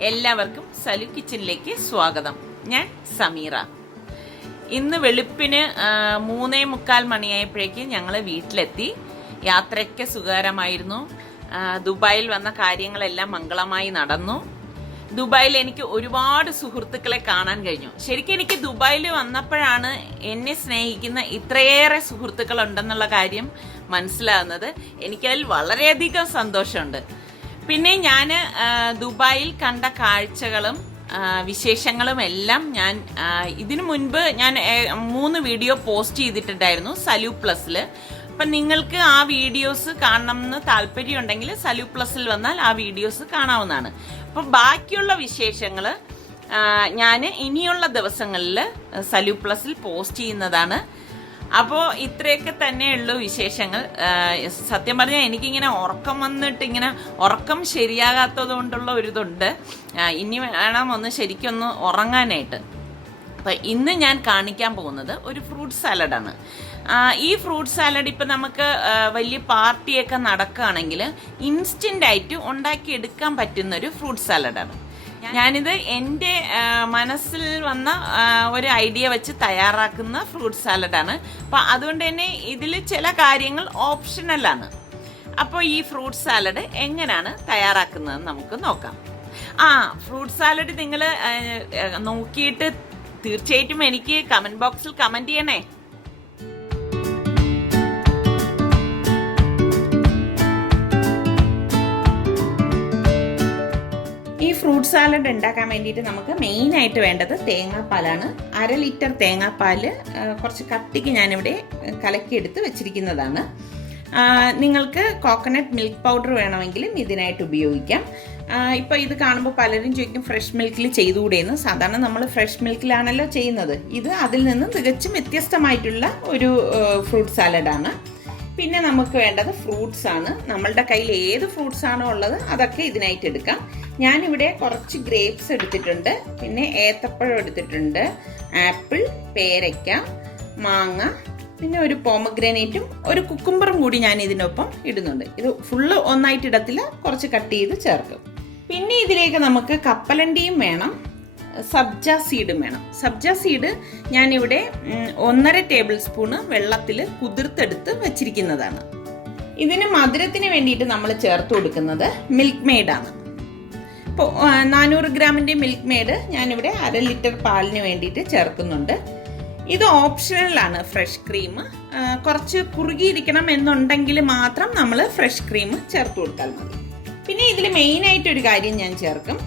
എല്ലാവർക്കും സലു കിച്ചണിലേക്ക് സ്വാഗതം. ഞാൻ സമീറ. ഇന്ന് വെളുപ്പിന് 3:45 മണിയായപ്പോഴേക്ക് ഞങ്ങൾ വീട്ടിലെത്തി. യാത്രയ്ക്ക് സുഖകരമായിരുന്നു. ദുബായിൽ വന്ന കാര്യങ്ങളെല്ലാം മംഗളമായി നടന്നു. ദുബായിൽ എനിക്ക് ഒരുപാട് സുഹൃത്തുക്കളെ കാണാൻ കഴിഞ്ഞു. ശരിക്കും എനിക്ക് ദുബായിൽ വന്നപ്പോഴാണ് എന്നെ സ്നേഹിക്കുന്ന ഇത്രയേറെ സുഹൃത്തുക്കൾ ഉണ്ടെന്നുള്ള കാര്യം മനസ്സിലാകുന്നത്. എനിക്കതിൽ വളരെയധികം സന്തോഷമുണ്ട്. പിന്നെ ഞാൻ ദുബായിൽ കണ്ട കാഴ്ചകളും വിശേഷങ്ങളും എല്ലാം ഞാൻ ഇതിനു മുൻപ് ഞാൻ 3 വീഡിയോ പോസ്റ്റ് ചെയ്തിട്ടുണ്ടായിരുന്നു സലു പ്ലസിൽ. അപ്പം നിങ്ങൾക്ക് ആ വീഡിയോസ് കാണണമെന്ന് താല്പര്യമുണ്ടെങ്കിൽ സലു പ്ലസിൽ വന്നാൽ ആ വീഡിയോസ് കാണാവുന്നതാണ്. അപ്പം ബാക്കിയുള്ള വിശേഷങ്ങൾ ഞാൻ ഇനിയുള്ള ദിവസങ്ങളിൽ സലു പ്ലസിൽ പോസ്റ്റ് ചെയ്യുന്നതാണ്. അപ്പോൾ ഇത്രയൊക്കെ തന്നെയുള്ളൂ വിശേഷങ്ങൾ. സത്യം പറഞ്ഞാൽ എനിക്കിങ്ങനെ ഉറക്കം വന്നിട്ട് ഇങ്ങനെ ഉറക്കം ശരിയാകാത്തത് കൊണ്ടുള്ള ഒരിതുണ്ട്. ഇനി വേണം ഒന്ന് ശരിക്കൊന്ന് ഉറങ്ങാനായിട്ട്. അപ്പം ഇന്ന് ഞാൻ കാണിക്കാൻ പോകുന്നത് ഒരു ഫ്രൂട്ട് സാലഡാണ്. ഈ ഫ്രൂട്ട് സാലഡ് ഇപ്പം നമുക്ക് വലിയ പാർട്ടിയൊക്കെ നടക്കുകയാണെങ്കിൽ ഇൻസ്റ്റൻ്റായിട്ട് ഉണ്ടാക്കിയെടുക്കാൻ പറ്റുന്നൊരു ഫ്രൂട്ട് സാലഡാണ്. ഞാനിത് എൻ്റെ മനസ്സിൽ വന്ന ഒരു ഐഡിയ വെച്ച് തയ്യാറാക്കുന്ന ഫ്രൂട്ട് സാലഡാണ്. അപ്പം അതുകൊണ്ട് തന്നെ ഇതിൽ ചില കാര്യങ്ങൾ ഓപ്ഷണലാണ്. അപ്പോൾ ഈ ഫ്രൂട്ട് സാലഡ് എങ്ങനെയാണ് തയ്യാറാക്കുന്നതെന്ന് നമുക്ക് നോക്കാം. ഫ്രൂട്ട് സാലഡ് നിങ്ങൾ നോക്കിയിട്ട് തീർച്ചയായിട്ടും എനിക്ക് കമൻറ്റ് ബോക്സിൽ കമൻറ്റ് ചെയ്യണേ. ഈ ഫ്രൂട്ട് സാലഡ് ഉണ്ടാക്കാൻ വേണ്ടിയിട്ട് നമുക്ക് മെയിനായിട്ട് വേണ്ടത് തേങ്ങാപ്പാലാണ്. 1/2 ലിറ്റർ തേങ്ങാപ്പാൽ കുറച്ച് കട്ടിക്ക് ഞാനിവിടെ കലക്കിയെടുത്ത് വെച്ചിരിക്കുന്നതാണ്. നിങ്ങൾക്ക് കോക്കനട്ട് മിൽക്ക് പൗഡർ വേണമെങ്കിലും ഇതിനായിട്ട് ഉപയോഗിക്കാം. ഇപ്പോൾ ഇത് കാണുമ്പോൾ പലരും ചോദിക്കും ഫ്രഷ് മിൽക്കിൽ ചെയ്തുകൂടെയെന്ന്. സാധാരണ നമ്മൾ ഫ്രഷ് മിൽക്കിലാണല്ലോ ചെയ്യുന്നത്. ഇത് അതിൽ നിന്ന് തികച്ചും വ്യത്യസ്തമായിട്ടുള്ള ഒരു ഫ്രൂട്ട് സാലഡാണ്. പിന്നെ നമുക്ക് വേണ്ടത് ഫ്രൂട്ട്സ് ആണ്. നമ്മളുടെ കയ്യിൽ ഏത് ഫ്രൂട്ട്സ് ആണോ ഉള്ളത് അതൊക്കെ ഇതിനായിട്ട് എടുക്കാം. ഞാനിവിടെ കുറച്ച് ഗ്രേപ്സ് എടുത്തിട്ടുണ്ട്, പിന്നെ ഏത്തപ്പഴം എടുത്തിട്ടുണ്ട്, ആപ്പിൾ, പേരയ്ക്ക, മാങ്ങ, പിന്നെ ഒരു പോമഗ്രാനേറ്റും ഒരു കുക്കുംബറും കൂടി ഞാൻ ഇതിനൊപ്പം ഇടുന്നുണ്ട്. ഇത് ഫുള്ള് ഒന്നായിട്ട് ഇടത്തില്ല, കുറച്ച് കട്ട് ചെയ്ത് ചേർക്കും. പിന്നെ ഇതിലേക്ക് നമുക്ക് കപ്പലണ്ടിയും വേണം, സബ്ജ സീഡും വേണം. സബ്ജ സീഡ് ഞാനിവിടെ 1.5 ടേബിൾ സ്പൂണ് വെള്ളത്തിൽ കുതിർത്തെടുത്ത് വെച്ചിരിക്കുന്നതാണ്. ഇതിന് മധുരത്തിന് വേണ്ടിയിട്ട് നമ്മൾ ചേർത്ത് കൊടുക്കുന്നത് മിൽക്ക് മെയ്ഡാണ്. ഇപ്പോൾ 400 ഗ്രാമിൻ്റെ മിൽക്ക് മെയ്ഡ് ഞാനിവിടെ 1/2 ലിറ്റർ പാലിന് വേണ്ടിയിട്ട് ചേർക്കുന്നുണ്ട്. ഇത് ഓപ്ഷണലാണ്. ഫ്രഷ് ക്രീം കുറച്ച് കുറുകിയിരിക്കണം എന്നുണ്ടെങ്കിൽ മാത്രം നമ്മൾ ഫ്രഷ് ക്രീം ചേർത്ത് കൊടുത്താൽ മതി. പിന്നെ ഇതിൽ മെയിനായിട്ടൊരു കാര്യം ഞാൻ ചേർക്കും.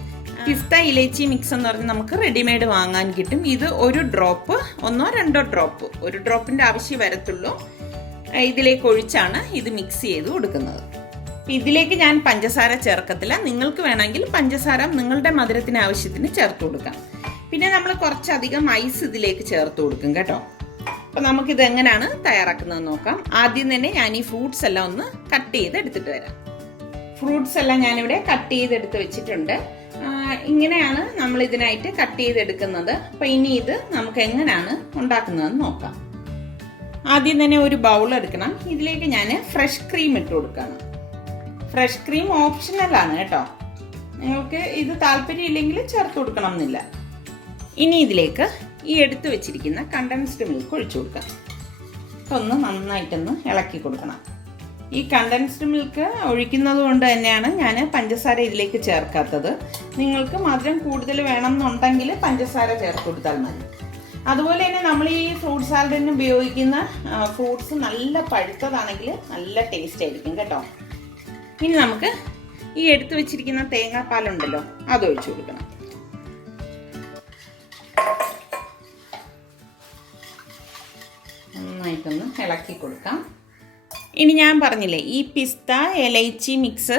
പിസ്ത ഇലൈച്ചി മിക്സ് എന്ന് പറഞ്ഞാൽ നമുക്ക് റെഡിമെയ്ഡ് വാങ്ങാൻ കിട്ടും. ഇത് 1 ഡ്രോപ്പ്, 1-2 ഡ്രോപ്പ്, 1 ഡ്രോപ്പിൻ്റെ ആവശ്യം വരത്തുള്ളൂ. ഇതിലേക്ക് ഒഴിച്ചാണ് ഇത് മിക്സ് ചെയ്ത് കൊടുക്കുന്നത്. ഇതിലേക്ക് ഞാൻ പഞ്ചസാര ചേർക്കത്തില്ല. നിങ്ങൾക്ക് വേണമെങ്കിൽ പഞ്ചസാര നിങ്ങളുടെ മധുരത്തിന് ആവശ്യത്തിന് ചേർത്ത് കൊടുക്കാം. പിന്നെ നമ്മൾ കുറച്ചധികം ഐസ് ഇതിലേക്ക് ചേർത്ത് കൊടുക്കും കേട്ടോ. അപ്പം നമുക്കിത് എങ്ങനെയാണ് തയ്യാറാക്കുന്നത് നോക്കാം. ആദ്യം തന്നെ ഞാൻ ഈ ഫ്രൂട്ട്സ് എല്ലാം ഒന്ന് കട്ട് ചെയ്ത് എടുത്തിട്ട് വരാം. ഫ്രൂട്ട്സ് എല്ലാം ഞാനിവിടെ കട്ട് ചെയ്തെടുത്ത് വെച്ചിട്ടുണ്ട്. ഇങ്ങനെയാണ് നമ്മൾ ഇതിനായിട്ട് കട്ട് ചെയ്തെടുക്കുന്നത്. അപ്പം ഇനി ഇത് നമുക്ക് എങ്ങനെയാണ് ഉണ്ടാക്കുന്നതെന്ന് നോക്കാം. ആദ്യം തന്നെ ഒരു ബൗൾ എടുക്കണം. ഇതിലേക്ക് ഞാൻ ഫ്രഷ് ക്രീം ഇട്ട് കൊടുക്കണം. ഫ്രഷ് ക്രീം ഓപ്ഷണലാണ് കേട്ടോ. നിങ്ങൾക്ക് ഇത് താല്പര്യമില്ലെങ്കിൽ ചേർത്ത് കൊടുക്കണം എന്നില്ല. ഇനി ഇതിലേക്ക് ഈ എടുത്തു വെച്ചിരിക്കുന്ന കണ്ടൻസ്ഡ് മിൽക്ക് ഒഴിച്ചു കൊടുക്കാം. ഒന്ന് നന്നായിട്ടൊന്ന് ഇളക്കി കൊടുക്കണം. ഈ കണ്ടൻസ്ഡ് മിൽക്ക് ഒഴിക്കുന്നത് കൊണ്ട് തന്നെയാണ് ഞാൻ പഞ്ചസാര ഇതിലേക്ക് ചേർക്കാത്തത്. നിങ്ങൾക്ക് മധുരം കൂടുതൽ വേണം എന്നുണ്ടെങ്കിൽ പഞ്ചസാര ചേർത്ത് കൊടുത്താൽ മതി. അതുപോലെ തന്നെ നമ്മൾ ഈ ഫ്രൂട്ട് സാലഡിന് ഉപയോഗിക്കുന്ന ഫ്രൂട്ട്സ് നല്ല പഴുത്തതാണെങ്കിൽ നല്ല ടേസ്റ്റ് ആയിരിക്കും കേട്ടോ. ഇനി നമുക്ക് ഈ എടുത്തു വെച്ചിരിക്കുന്ന തേങ്ങാപ്പാലുണ്ടല്ലോ അതൊഴിച്ചു കൊടുക്കണം. നന്നായിട്ടൊന്ന് ഇളക്കി കൊടുക്കാം. ഇനി ഞാൻ പറഞ്ഞില്ലേ ഈ പിസ്ത ഇലൈച്ചി മിക്സ്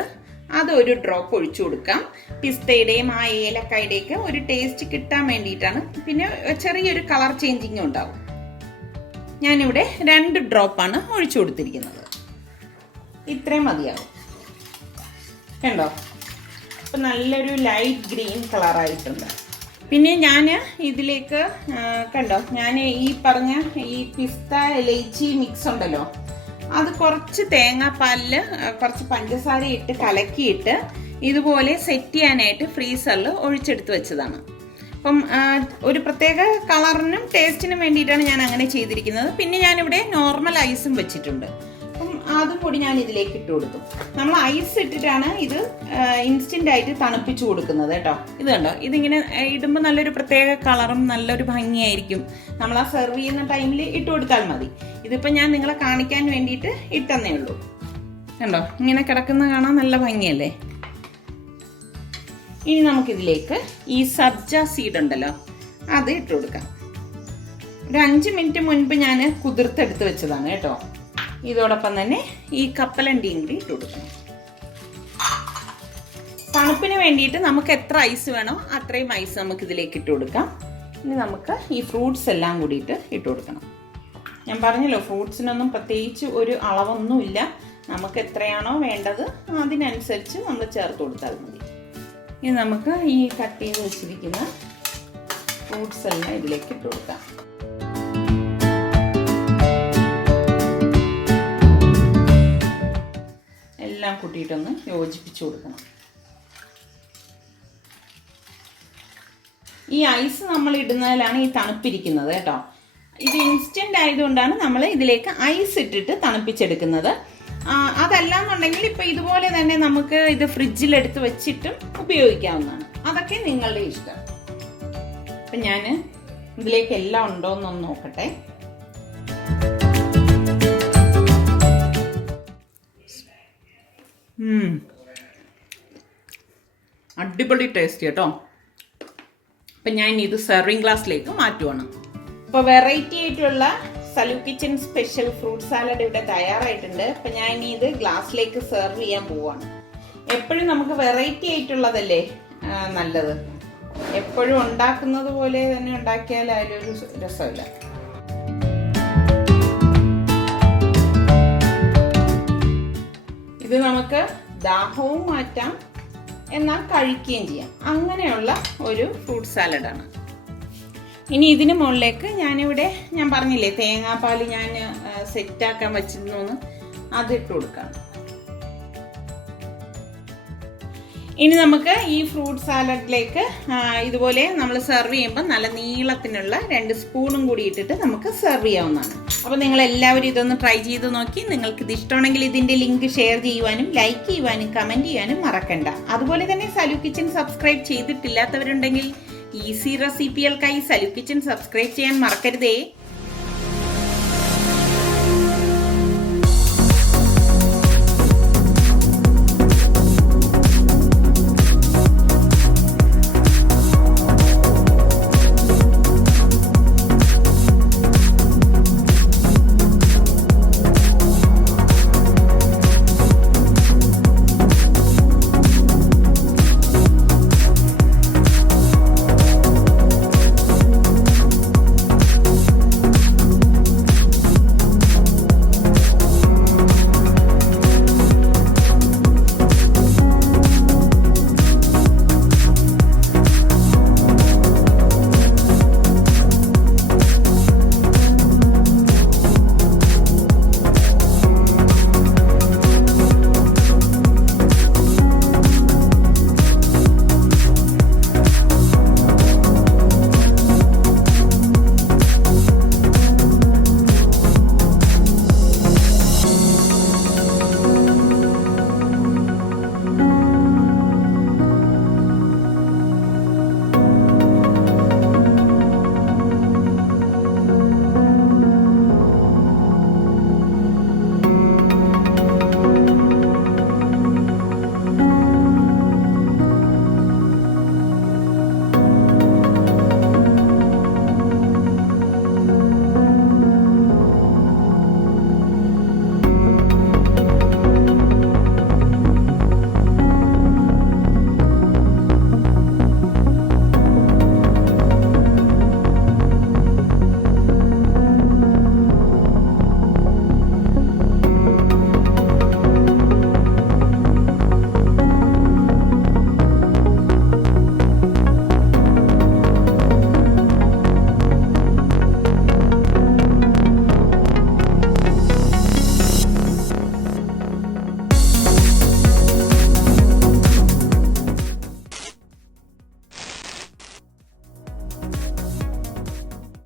അത് 1 ഡ്രോപ്പ് ഒഴിച്ചു കൊടുക്കാം. പിസ്തയുടെയും ആ ഏലക്കായുടെയൊക്കെ ഒരു ടേസ്റ്റ് കിട്ടാൻ വേണ്ടിയിട്ടാണ്. പിന്നെ ചെറിയൊരു കളർ ചേഞ്ചിങ്ങും ഉണ്ടാവും. ഞാനിവിടെ 2 ഡ്രോപ്പാണ് ഒഴിച്ചു കൊടുത്തിരിക്കുന്നത്. ഇത്രയും മതിയാവും. കണ്ടോ? അപ്പം നല്ലൊരു ലൈറ്റ് ഗ്രീൻ കളറായിട്ടുണ്ട്. പിന്നെ ഞാൻ ഇതിലേക്ക് കണ്ടോ, ഞാൻ ഈ പറഞ്ഞ ഈ പിസ്ത ഇലൈച്ചി മിക്സ് ഉണ്ടല്ലോ അത് കുറച്ച് തേങ്ങാപ്പാലിൽ കുറച്ച് പഞ്ചസാര ഇട്ട് കലക്കിയിട്ട് ഇതുപോലെ സെറ്റ് ചെയ്യാനായിട്ട് ഫ്രീസറിൽ ഒഴിച്ചെടുത്ത് വെച്ചതാണ്. അപ്പം ഒരു പ്രത്യേക കളറിനും ടേസ്റ്റിനും വേണ്ടിയിട്ടാണ് ഞാൻ അങ്ങനെ ചെയ്തിരിക്കുന്നത്. പിന്നെ ഞാനിവിടെ നോർമൽ ഐസും വെച്ചിട്ടുണ്ട്. അപ്പം അതും കൂടി ഞാൻ ഇതിലേക്ക് ഇട്ട് കൊടുക്കും. നമ്മൾ ഐസ് ഇട്ടിട്ടാണ് ഇത് ഇൻസ്റ്റൻ്റ് ആയിട്ട് തണുപ്പിച്ചു കൊടുക്കുന്നത് കേട്ടോ. ഇത് കണ്ടോ, ഇതിങ്ങനെ ഇടുമ്പോൾ നല്ലൊരു പ്രത്യേക കളറും നല്ലൊരു ഭംഗിയായിരിക്കും. നമ്മൾ ആ സെർവ് ചെയ്യുന്ന ടൈമിൽ ഇട്ട് കൊടുത്താൽ മതി. ഇതിപ്പോൾ ഞാൻ നിങ്ങളെ കാണിക്കാൻ വേണ്ടിയിട്ട് ഇട്ടെന്നേ ഉള്ളൂ. കണ്ടോ, ഇങ്ങനെ കിടക്കുന്ന കാണാൻ നല്ല ഭംഗിയല്ലേ. ഇനി നമുക്കിതിലേക്ക് ഈ സബ്ജ സീഡ് ഉണ്ടല്ലോ, അത് ഇട്ട് കൊടുക്കാം. ഒരു 5 മിനിറ്റ് മുൻപ് ഞാൻ കുതിർത്തെടുത്ത് വെച്ചതാണ് കേട്ടോ. ഇതോടൊപ്പം തന്നെ ഈ കപ്പലണ്ടിയും കൂടി ഇട്ട് കൊടുക്കണം. തണുപ്പിന് വേണ്ടിയിട്ട് നമുക്ക് എത്ര ഐസ് വേണോ അത്രയും ഐസ് നമുക്ക് ഇതിലേക്ക് ഇട്ട് കൊടുക്കാം. ഇനി നമുക്ക് ഈ ഫ്രൂട്ട്സ് എല്ലാം കൂടിയിട്ട് ഇട്ട് കൊടുക്കണം. ഞാൻ പറഞ്ഞല്ലോ, ഫ്രൂട്ട്സിനൊന്നും പ്രത്യേകിച്ച് ഒരു അളവൊന്നുമില്ല. നമുക്ക് എത്രയാണോ വേണ്ടത് അതിനനുസരിച്ച് നമ്മൾ ചേർത്ത് കൊടുത്താൽ മതി. ഇനി നമുക്ക് ഈ കട്ട് ചെയ്ത് വെച്ചിരിക്കുന്ന ഫ്രൂട്ട്സ് എല്ലാം ഇതിലേക്ക് ഇട്ട് കൊടുക്കാം. എല്ലാം കൂട്ടിയിട്ടൊന്ന് യോജിപ്പിച്ചു കൊടുക്കണം. ഈ ഐസ് നമ്മൾ ഇടുന്നതിലാണ് ഈ തണുപ്പിരിക്കുന്നത് കേട്ടോ. ഇത് ഇൻസ്റ്റൻ്റ് ആയതുകൊണ്ടാണ് നമ്മൾ ഇതിലേക്ക് ഐസ് ഇട്ടിട്ട് തണുപ്പിച്ചെടുക്കുന്നത്. അതല്ലാന്നുണ്ടെങ്കിൽ ഇപ്പം ഇതുപോലെ തന്നെ നമുക്ക് ഇത് ഫ്രിഡ്ജിലെടുത്ത് വെച്ചിട്ടും ഉപയോഗിക്കാവുന്നതാണ്. അതൊക്കെ നിങ്ങളുടെ ഇഷ്ടം. അപ്പം ഞാൻ ഇതിലേക്ക് എല്ലാം ഉണ്ടോ എന്നൊന്ന് നോക്കട്ടെ. അടിപൊളി ടേസ്റ്റ് കേട്ടോ. അപ്പം ഞാൻ ഇത് സെർവിങ് ഗ്ലാസ്സിലേക്ക് മാറ്റുവാണ്. ഇപ്പോൾ വെറൈറ്റി ആയിട്ടുള്ള സലു കിച്ചൻ സ്പെഷ്യൽ ഫ്രൂട്ട് സാലഡ് ഇവിടെ തയ്യാറായിട്ടുണ്ട്. അപ്പം ഞാൻ ഇനി ഇത് ഗ്ലാസ്സിലേക്ക് സെർവ് ചെയ്യാൻ പോവാണ്. എപ്പോഴും നമുക്ക് വെറൈറ്റി ആയിട്ടുള്ളതല്ലേ നല്ലത്. എപ്പോഴും ഉണ്ടാക്കുന്നത് പോലെ തന്നെ ഉണ്ടാക്കിയാൽ അതിലൊരു രസമില്ല. ഇത് നമുക്ക് ദാഹവും മാറ്റാം, എന്നാൽ കഴിക്കുകയും ചെയ്യാം. അങ്ങനെയുള്ള ഒരു ഫ്രൂട്ട് സാലഡാണ്. ഇനി ഇതിന് മുകളിലേക്ക് ഞാൻ പറഞ്ഞില്ലേ തേങ്ങാപ്പാൽ ഞാൻ സെറ്റാക്കാൻ വെച്ചിരുന്നു എന്ന്, അതിട്ട് കൊടുക്കാം. ഇനി നമുക്ക് ഈ ഫ്രൂട്ട് സാലഡിലേക്ക് ഇതുപോലെ നമ്മൾ സെർവ് ചെയ്യുമ്പോൾ നല്ല നീളത്തിനുള്ള 2 സ്പൂണും കൂടി ഇട്ടിട്ട് നമുക്ക് സെർവ് ചെയ്യാവുന്നതാണ്. അപ്പോൾ നിങ്ങൾ എല്ലാവരും ഇതൊന്ന് ട്രൈ ചെയ്ത് നോക്കി. നിങ്ങൾക്ക് ഇത് ഇഷ്ടമാണെങ്കിൽ ഇതിൻ്റെ ലിങ്ക് ഷെയർ ചെയ്യുവാനും ലൈക്ക് ചെയ്യുവാനും കമൻറ്റ് ചെയ്യാനും മറക്കണ്ട. അതുപോലെ തന്നെ സലു കിച്ചൻ സബ്സ്ക്രൈബ് ചെയ്തിട്ടില്ലാത്തവരുണ്ടെങ്കിൽ ഈസി റെസിപ്പികൾക്കായി സലു കിച്ചൻ സബ്സ്ക്രൈബ് ചെയ്യാൻ മറക്കരുതേ.